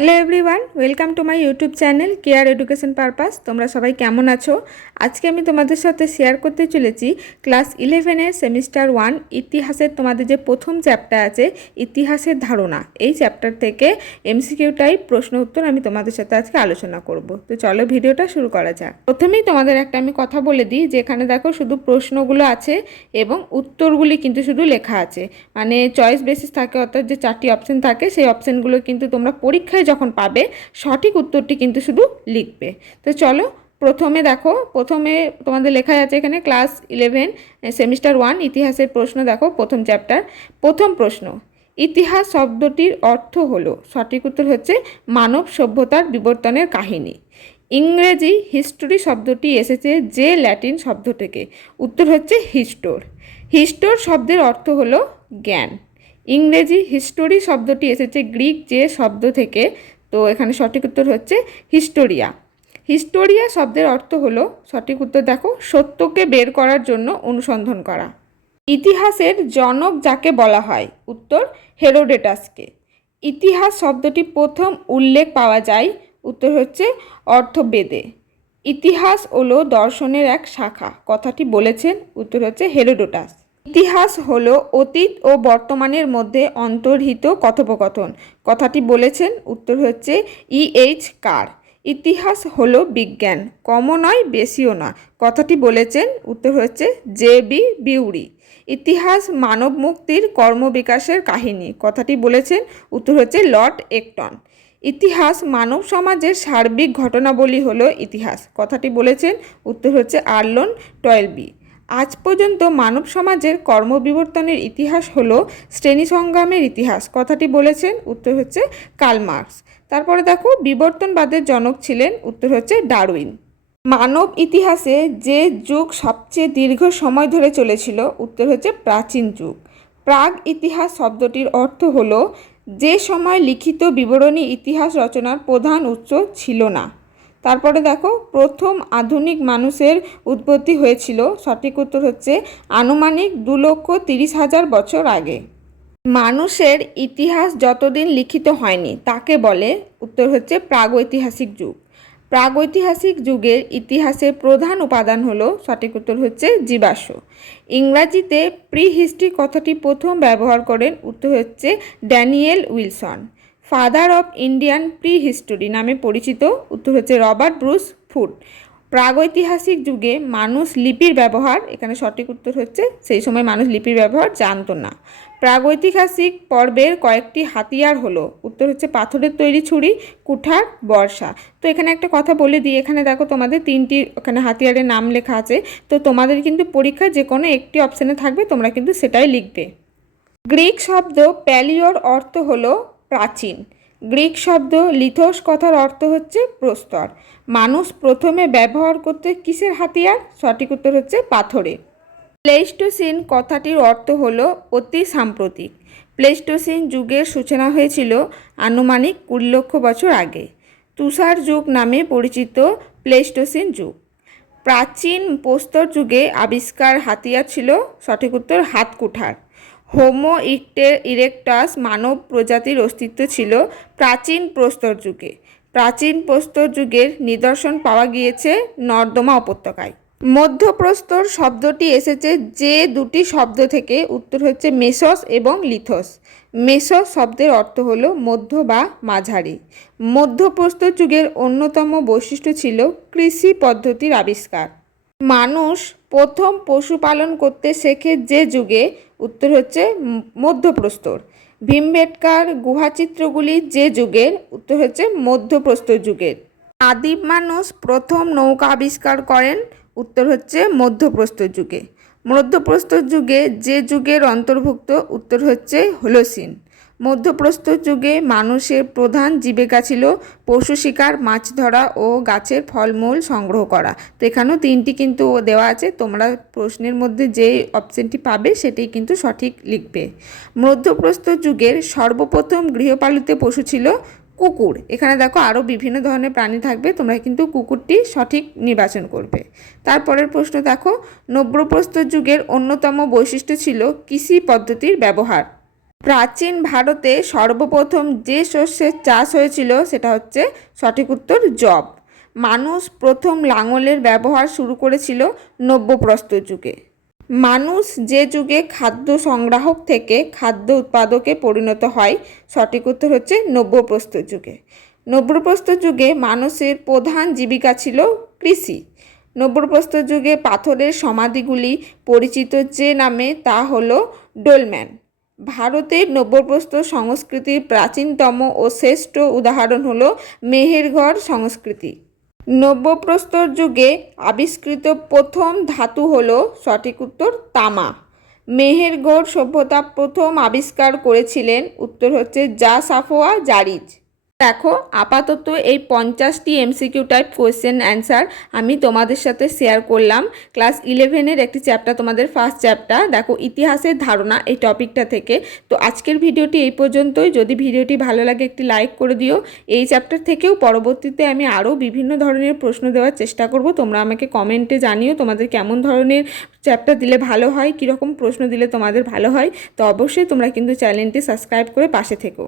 Hello everyone welcome to my YouTube channel care education purpose তোমরা সবাই কেমন আছো? আজকে আমি তোমাদের সাথে শেয়ার করতে চলেছি ক্লাস ইলেভেনের সেমিস্টার ওয়ান ইতিহাসের তোমাদের যে প্রথম চ্যাপ্টার আছে, ইতিহাসের ধারণা। এই চ্যাপ্টার থেকে এমসিকিউ টাইপ প্রশ্ন উত্তর আমি তোমাদের সাথে আজকে আলোচনা করব। তো চলো ভিডিওটা শুরু করা যাক। প্রথমেই তোমাদের একটা আমি কথা বলে দিই যে এখানে দেখো শুধু প্রশ্নগুলো আছে এবং উত্তরগুলি কিন্তু শুধু লেখা আছে। মানে চয়েস বেসিস থাকে, অর্থাৎ যে চারটি অপশন থাকে, সেই অপশনগুলো কিন্তু তোমরা পরীক্ষায় যখন পাবে, সঠিক উত্তরটি কিন্তু শুধু লিখবে। তো চলো, প্রথমে দেখো, প্রথমে তোমাদের লেখা আছে এখানে, ক্লাস ইলেভেন, সেমিস্টার ওয়ান, ইতিহাসের প্রশ্ন দেখো, প্রথম চ্যাপ্টার। প্রথম প্রশ্ন, ইতিহাস শব্দটির অর্থ হলো, সঠিক উত্তর হচ্ছে মানব সভ্যতার বিবর্তনের কাহিনী। ইংরেজি হিস্টোরি শব্দটি এসেছে যে ল্যাটিন শব্দ থেকে উত্তর হচ্ছে হিস্টোর। হিস্টোর শব্দের অর্থ হলো জ্ঞান। ইংরেজি হিস্টোরি শব্দটি এসেছে গ্রিক যে শব্দ থেকে। তো এখানে সঠিক উত্তর হচ্ছে হিস্টোরিয়া। হিস্টোরিয়া শব্দের অর্থ হলো, সঠিক উত্তর দেখো, সত্যকে বের করার জন্য অনুসন্ধান করা। ইতিহাসের জনক যাকে বলা হয়, উত্তর হেরোডেটাসকে। ইতিহাস শব্দটি প্রথম উল্লেখ পাওয়া যায়, উত্তর হচ্ছে অর্থবেদে। ইতিহাস হলো দর্শনের এক শাখা, কথাটি বলেছেন, উত্তর হচ্ছে হেরোডোটাস। ইতিহাস হল অতীত ও বর্তমানের মধ্যে অন্তর্হিত কথোপকথন। কথাটি বলেছেন, উত্তর হচ্ছে ই এইচ কার। ইতিহাস হলো বিজ্ঞান, কমও নয়, বেশিও না। কথাটি বলেছেন, উত্তর হচ্ছে জে বি বিউরি। ইতিহাস মানব মুক্তির কর্মবিকাশের কাহিনী। কথাটি বলেছেন, উত্তর হচ্ছে লর্ড একটন। ইতিহাস মানব সমাজের সার্বিক ঘটনাবলী হলো ইতিহাস। কথাটি বলেছেন, উত্তর হচ্ছে আর্লন টয়েলবি। আজ পর্যন্ত মানব সমাজের কর্মবিবর্তনের ইতিহাস হল শ্রেণি সংগ্রামের ইতিহাস। কথাটি বলেছেন, উত্তর হচ্ছে কার্ল মার্কস। তারপরে দেখো, বিবর্তনবাদের জনক ছিলেন, উত্তর হচ্ছে ডারউইন। মানব ইতিহাসে যে যুগ সবচেয়ে দীর্ঘ সময় ধরে চলেছিল, উত্তর হচ্ছে প্রাচীন যুগ। প্রাগ ইতিহাস শব্দটির অর্থ হল, যে সময় লিখিত বিবরণী ইতিহাস রচনার প্রধান উৎস ছিল না। তারপরে দেখো, প্রথম আধুনিক মানুষের উৎপত্তি হয়েছিল, সঠিক উত্তর হচ্ছে আনুমানিক দু লক্ষ তিরিশ হাজার বছর আগে। মানুষের ইতিহাস যতদিন লিখিত হয়নি, তাকে বলে উত্তর হচ্ছে প্রাগৈতিহাসিক যুগ। প্রাগৈতিহাসিক যুগের ইতিহাসের প্রধান উপাদান হলো, সঠিক উত্তর হচ্ছে জীবাশ্ম। ইংরাজিতে প্রি হিস্ট্রি কথাটি প্রথম ব্যবহার করেন, উত্তর হচ্ছে Daniel Wilson. Father of Indian prehistory নামে পরিচিত, উত্তর হচ্ছে রবার্ট ব্রুস ফুড। প্রাগৈতিহাসিক যুগে মানুষ লিপির ব্যবহার, এখানে সঠিক উত্তর হচ্ছে সেই সময় মানুষ লিপির ব্যবহার জানতো না। প্রাগৈতিহাসিক পর্বের কয়েকটি হাতিয়ার হলো, উত্তর হচ্ছে পাথরের তৈরি ছুরি, কুঠার, বর্ষা। তো এখানে একটা কথা বলে দিই, এখানে দেখো তোমাদের তিনটি, ওখানে হাতিয়ারের নাম লেখা আছে। তো তোমাদের কিন্তু পরীক্ষা যে কোনো একটি অপশানে থাকবে, তোমরা কিন্তু সেটাই লিখবে। গ্রিক শব্দ প্যালিওর অর্থ হলো প্রাচীন। গ্রিক শব্দ লিথোস কথার অর্থ হচ্ছে প্রস্তর। মানুষ প্রথমে ব্যবহার করতে কিসের হাতিয়ার? সঠিক উত্তর হচ্ছে পাথরে। প্লেস্টোসিন কথাটির অর্থ হল অতি সাম্প্রতিক। প্লেস্টোসিন যুগের সূচনা হয়েছিল আনুমানিক কুড়ি লক্ষ বছর আগে। তুষার যুগ নামে পরিচিত প্লেস্টোসিন যুগ। প্রাচীন প্রস্তর যুগে আবিষ্কার হাতিয়ার ছিল, সঠিক উত্তর হাত কুঠার হোমো ইকটে ইরেকটাস মানব প্রজাতির অস্তিত্ব ছিল প্রাচীন প্রস্তর যুগে। প্রাচীন প্রস্তর যুগের নিদর্শন পাওয়া গিয়েছে নর্দমা উপত্যকায়। মধ্যপ্রস্তর শব্দটি এসেছে যে দুটি শব্দ থেকে, উত্তর হচ্ছে মেসস এবং লিথস। মেসস শব্দের অর্থ হলো মধ্য বা মাঝারি। মধ্যপ্রস্তর যুগের অন্যতম বৈশিষ্ট্য ছিল কৃষি পদ্ধতির আবিষ্কার। মানুষ প্রথম পশুপালন করতে শেখে যে যুগে উত্তর হচ্ছে মধ্যপ্রস্তর। ভীমবেটকার গুহাচিত্রগুলি যে যুগের, উত্তর হচ্ছে মধ্যপ্রস্তর যুগের। আদিম মানুষ প্রথম নৌকা আবিষ্কার করেন, উত্তর হচ্ছে মধ্যপ্রস্তর যুগে। মধ্যপ্রস্তর যুগে যে যুগের অন্তর্ভুক্ত, উত্তর হচ্ছে হোলোসিন। মধ্যপ্রস্তর যুগে মানুষের প্রধান জীবিকা ছিল পশু শিকার, মাছ ধরা ও গাছের ফলমূল সংগ্রহ করা। তো এখানেও তিনটি কিন্তু দেওয়া আছে। তোমরা প্রশ্নের মধ্যে যে অপশানটি পাবে সেটি কিন্তু সঠিক লিখবে। মধ্যপ্রস্তর যুগের সর্বপ্রথম গৃহপালিত পশু ছিল কুকুর। এখানে দেখো আরও বিভিন্ন ধরনের প্রাণী থাকবে। তোমরা কিন্তু কুকুরটি সঠিক নির্বাচন করবে। তারপরের প্রশ্ন দেখো নব্যপ্রস্তর যুগের অন্যতম বৈশিষ্ট্য ছিল কৃষি পদ্ধতির ব্যবহার। প্রাচীন ভারতে সর্বপ্রথম যে শস্যের চাষ হয়েছিল সেটা হচ্ছে সঠিক উত্তর জব মানুষ প্রথম লাঙলের ব্যবহার শুরু করেছিল নব্যপ্রস্তর যুগে। মানুষ যে যুগে খাদ্য সংগ্রাহক থেকে খাদ্য উৎপাদকে পরিণত হয়, সঠিক উত্তর হচ্ছে নব্যপ্রস্তর যুগে। নব্যপ্রস্তর যুগে মানুষের প্রধান জীবিকা ছিল কৃষি। নব্যপ্রস্তর যুগে পাথরের সমাধিগুলি পরিচিত যে নামে তা হলো ডোলম্যান। ভারতের নব্যপ্রস্তর সংস্কৃতির প্রাচীনতম ও শ্রেষ্ঠ উদাহরণ হল মেহেরগড় সংস্কৃতি। নব্যপ্রস্তর যুগে আবিষ্কৃত প্রথম ধাতু হল, সঠিক উত্তর, তামা। মেহেরগড় সভ্যতা প্রথম আবিষ্কার করেছিলেন, উত্তর হচ্ছে জাসাফোয়া জারিজ। দেখো, আপাতত এই পঞ্চাশটি এমসিকিউ টাইপ কোয়েশ্চেন অ্যান্সার আমি তোমাদের সাথে শেয়ার করলাম। ক্লাস ইলেভেনের একটি চ্যাপ্টার তোমাদের ফার্স্ট চ্যাপ্টার দেখো, ইতিহাসের ধারণা এই টপিকটা থেকে। তো আজকের ভিডিওটি এই পর্যন্তই। যদি ভিডিওটি ভালো লাগে, একটি লাইক করে দিও। এই চ্যাপ্টার থেকেও পরবর্তীতে আমি আরও বিভিন্ন ধরনের প্রশ্ন দেওয়ার চেষ্টা করব। তোমরা আমাকে কমেন্টে জানিও তোমাদের কেমন ধরনের চ্যাপ্টার দিলে ভালো হয়, কীরকম প্রশ্ন দিলে তোমাদের ভালো হয়। তো অবশ্যই তোমরা কিন্তু চ্যানেলটি সাবস্ক্রাইব করে পাশে থেকো।